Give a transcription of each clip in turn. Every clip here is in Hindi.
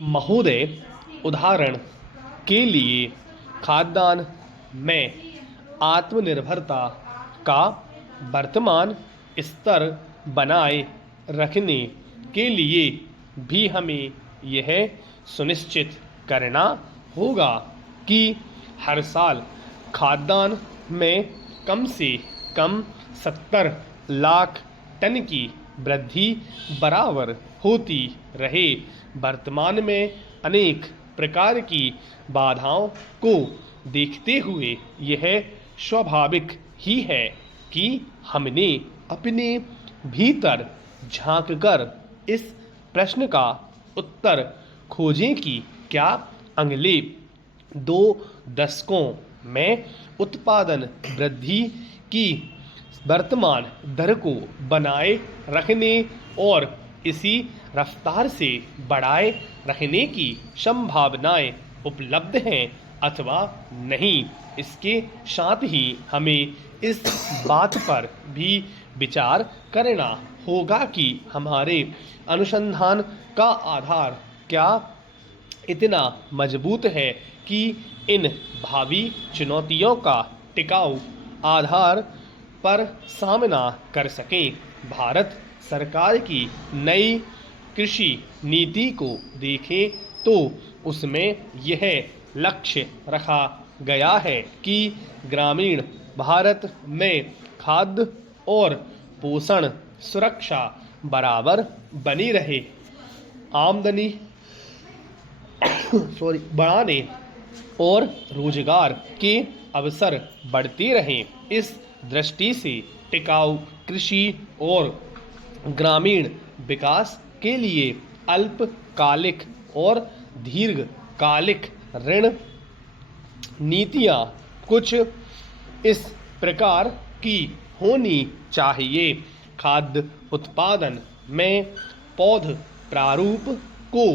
महोदय, उदाहरण के लिए खाद्यान्न में आत्मनिर्भरता का वर्तमान स्तर बनाए रखने के लिए भी हमें यह सुनिश्चित करना होगा कि हर साल खाद्यान्न में कम से कम 70 लाख टन की वृद्धि बराबर होती रहे। वर्तमान में अनेक प्रकार की बाधाओं को देखते हुए यह स्वाभाविक ही है कि हमने अपने भीतर झांककर इस प्रश्न का उत्तर खोजें कि क्या अगले 2 दशकों में उत्पादन वृद्धि की वर्तमान दर को बनाए रखने और इसी रफ्तार से बढ़ाए रखने की संभावनाएं उपलब्ध हैं अथवा नहीं। इसके साथ ही हमें इस बात पर भी विचार करना होगा कि हमारे अनुसंधान का आधार क्या इतना मजबूत है कि इन भावी चुनौतियों का टिकाऊ आधार पर सामना कर सकें। भारत सरकार की नई कृषि नीति को देखें तो उसमें यह लक्ष्य रखा गया है कि ग्रामीण भारत में खाद्य और पोषण सुरक्षा बराबर बनी रहे, आमदनी बढ़ाने और रोजगार के अवसर बढ़ते रहें। इस दृष्टि से टिकाऊ कृषि और ग्रामीण विकास के लिए अल्पकालिक और दीर्घकालिक ऋण नीतियाँ कुछ इस प्रकार की होनी चाहिए। खाद्य उत्पादन में पौध प्रारूप को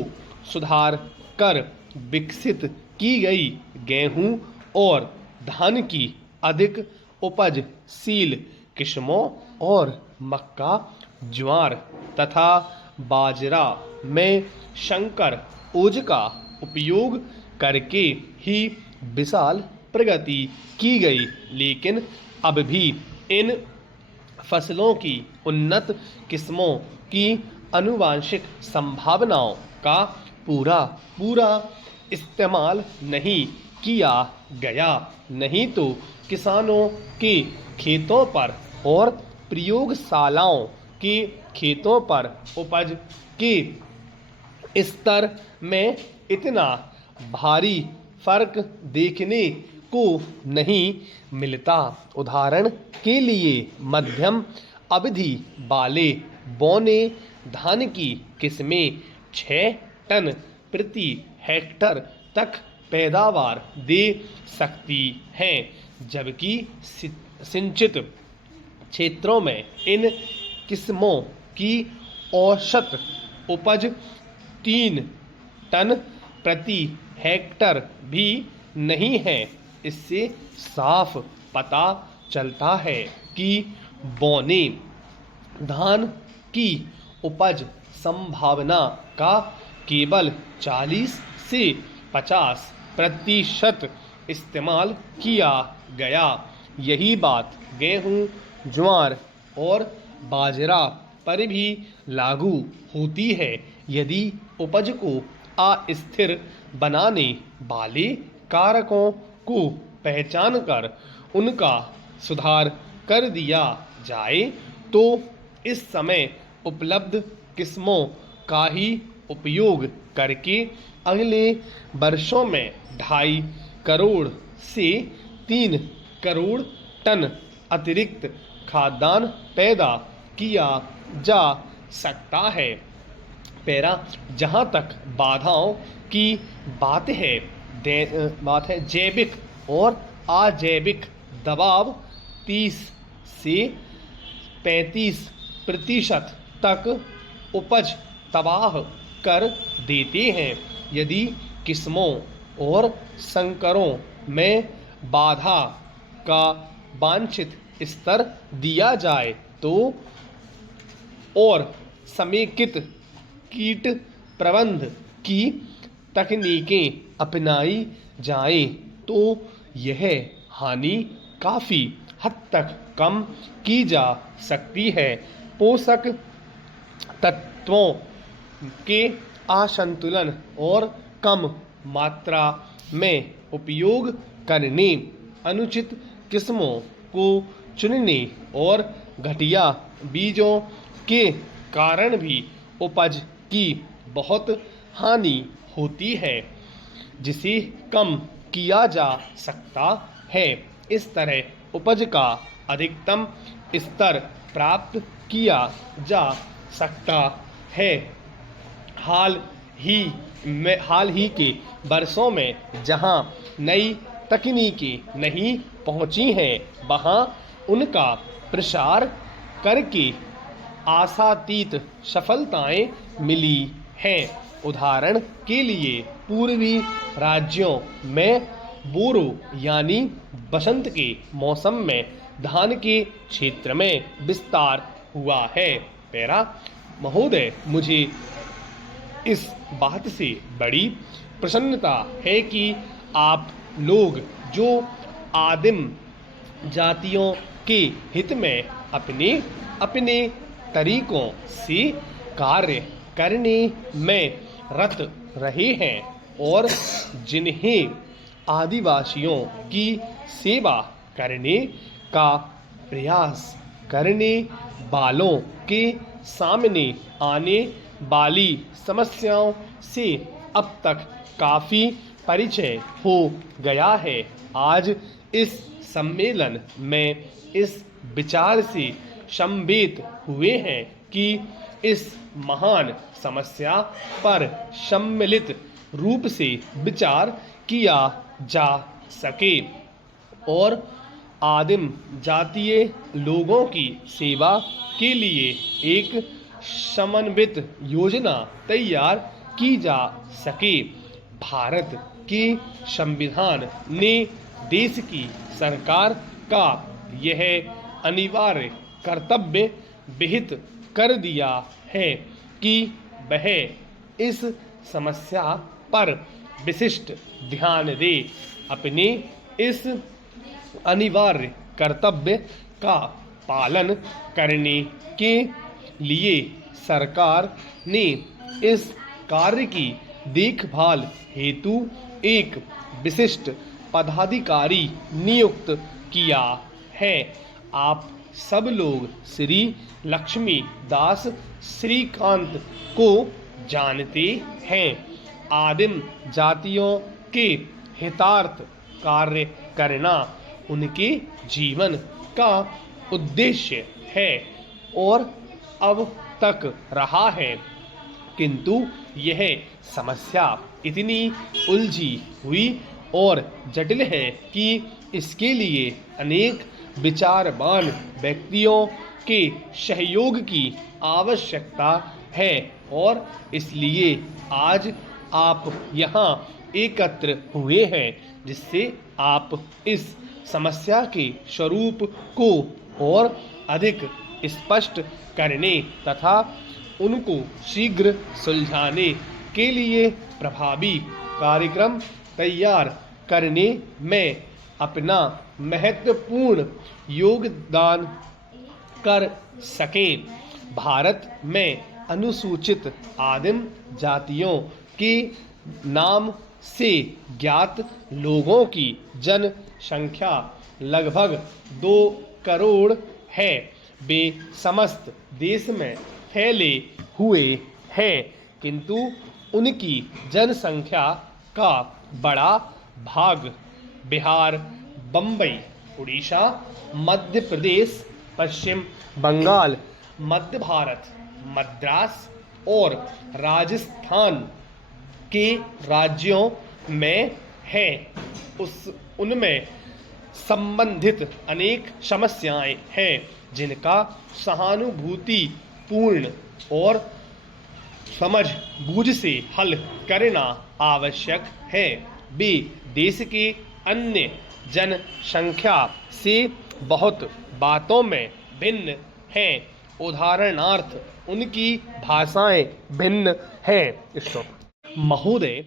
सुधार कर विकसित की गई गेहूं और धान की अधिक उपजशील किस्मों और मक्का, ज्वार तथा बाजरा में संकर ओज का उपयोग करके ही विशाल प्रगति की गई, लेकिन अब भी इन फसलों की उन्नत किस्मों की आनुवंशिक संभावनाओं का पूरा इस्तेमाल नहीं किया गया। नहीं तो किसानों के खेतों पर और प्रयोगशालाओं के खेतों पर उपज के स्तर में इतना भारी फर्क देखने को नहीं मिलता। उदाहरण के लिए मध्यम अवधि वाले बौने धान की किस्में 6 टन प्रति हेक्टर तक पैदावार दे सकती हैं, जबकि सिंचित क्षेत्रों में इन किस्मों की औसत उपज 3 टन प्रति हेक्टर भी नहीं है। इससे साफ पता चलता है कि बौने धान की उपज संभावना का केवल 40 से 50% इस्तेमाल किया गया। यही बात गेहूं, ज्वार और बाजरा पर भी लागू होती है। यदि उपज को अस्थिर बनाने वाले कारकों को पहचान कर उनका सुधार कर दिया जाए तो इस समय उपलब्ध किस्मों का ही उपयोग करके अगले वर्षों में 2.5 करोड़ से 3 करोड़ टन अतिरिक्त खाद्यान्न पैदा किया जा सकता है। जहाँ तक बाधाओं की बात है जैविक और अजैविक दबाव 30 से 35% तक उपज तबाह कर देते हैं। यदि किस्मों और संकरों में बाधा का वांछित स्तर दिया जाए तो और समेकित कीट प्रबंध की तकनीकें अपनाई जाएं तो यह हानि काफ़ी हद तक कम की जा सकती है। पोषक तत्वों के असंतुलन और कम मात्रा में उपयोग करने, अनुचित किस्मों को चुनने और घटिया बीजों के कारण भी उपज की बहुत हानि होती है, जिसे कम किया जा सकता है। इस तरह उपज का अधिकतम स्तर प्राप्त किया जा सकता है। हाल ही के वर्षों में जहां नई तकनीकें नहीं पहुंची हैं, वहां उनका प्रसार करके आशातीत सफलताएं मिली हैं। उदाहरण के लिए पूर्वी राज्यों में बोरो यानी बसंत के मौसम में धान के क्षेत्र में विस्तार हुआ है। पैरा महोदय, मुझे इस बात से बड़ी प्रसन्नता है कि आप लोग जो आदिम जातियों के हित में अपने अपने तरीकों से कार्य करने में रत रहे हैं और जिन्हें आदिवासियों की सेवा करने का प्रयास करने वालों के सामने आने वाली समस्याओं से अब तक काफ़ी परिचय हो गया है। आज इस सम्मेलन में इस विचार से सम्मिलित हुए हैं कि इस महान समस्या पर सम्मिलित रूप से विचार किया जा सके और आदिम जातीय लोगों की सेवा के लिए एक समन्वित योजना तैयार की जा सके। भारत के संविधान ने देश की सरकार का यह अनिवार्य कर्तव्य विहित कर दिया है कि वह इस समस्या पर विशिष्ट ध्यान दे। अपने इस अनिवार्य कर्तव्य का पालन करने के लिए सरकार ने इस कार्य की देखभाल हेतु एक विशिष्ट पदाधिकारी नियुक्त किया है। आप सब लोग श्री लक्ष्मी दास श्रीकांत को जानते हैं। आदिम जातियों के हितार्थ कार्य करना उनके जीवन का उद्देश्य है और अब तक रहा है, किंतु यह समस्या इतनी उलझी हुई और जटिल है कि इसके लिए अनेक विचारवान व्यक्तियों के सहयोग की आवश्यकता है और इसलिए आज आप यहाँ एकत्र हुए हैं, जिससे आप इस समस्या के स्वरूप को और अधिक स्पष्ट करने तथा उनको शीघ्र सुलझाने के लिए प्रभावी कार्यक्रम तैयार करने में अपना महत्वपूर्ण योगदान कर सकें। भारत में अनुसूचित आदिम जातियों के नाम से ज्ञात लोगों की जनसंख्या लगभग 2 करोड़ है। वे समस्त देश में फैले हुए हैं, किंतु उनकी जनसंख्या का बड़ा भाग बिहार, बम्बई, उड़ीसा, मध्य प्रदेश, पश्चिम बंगाल, मध्य भारत, मद्रास और राजस्थान के राज्यों में है। उनमें संबंधित अनेक समस्याएं हैं जिनका सहानुभूति पूर्ण और समझ-बूझ से हल करना आवश्यक है। वे देश के अन्य जनसंख्या से बहुत बातों में भिन्न हैं। उदाहरणार्थ, उनकी भाषाएं भिन्न हैं। महोदय